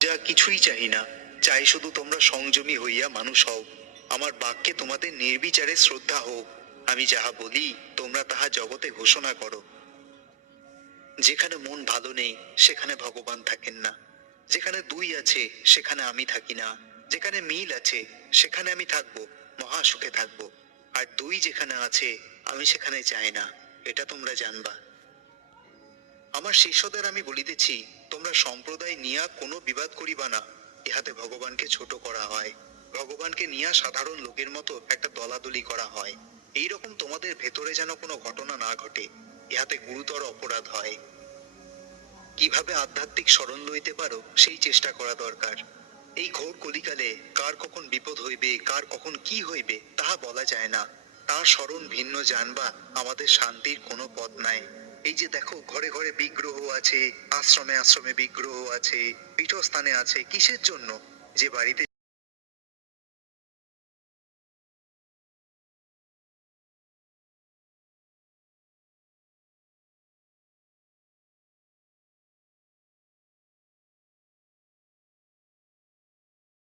যা কিছুই চাহি না, চাই শুধু তোমরা সংযমী হইয়া মানুষ হও। আমার বাক্যে তোমাদের নির্বিচারে শ্রদ্ধা হোক। আমি যাহা বলি তোমরা তাহা জগতে ঘোষণা করো। যেখানে মন ভালো নেই সেখানে ভগবান থাকেন না। যেখানে দুই আছে সেখানে আমি থাকি না। যেখানে মিল আছে সেখানে আমি থাকবো, মহাসুখে থাকবো। আর দুই যেখানে আছে আমি সেখানে যাই না, এটা তোমরা জানবা। আমার শিষ্যদের আমি বলিতেছি, তোমরা সম্প্রদায় নিয়া কোনো বিবাদ করিবা না। ইহাতে ভগবানকে ছোট করা হয়। ভগবানকে নিয়া সাধারণ লোকের মতো একটা দলাদলি করা হয়। এইরকম তোমাদের ভেতরে যেন কোনো ঘটনা না ঘটে, ইহাতে গুরুতর অপরাধ হয়। কিভাবে আধ্যাত্মিক স্মরণ লইতে পারো সেই চেষ্টা করা দরকার। এই ঘোর কলিকালে কার কখন বিপদ হইবে, কার কখন কি হইবে তাহা বলা যায় না। তার স্মরণ ভিন্ন জানবা আমাদের শান্তির কোনো পথ নাই। এই যে দেখো, ঘরে ঘরে বিগ্রহ আছে, আশ্রমে আশ্রমে বিগ্রহ আছে, পীঠস্থানে আছে, কিসের জন্য? যে বাড়িতে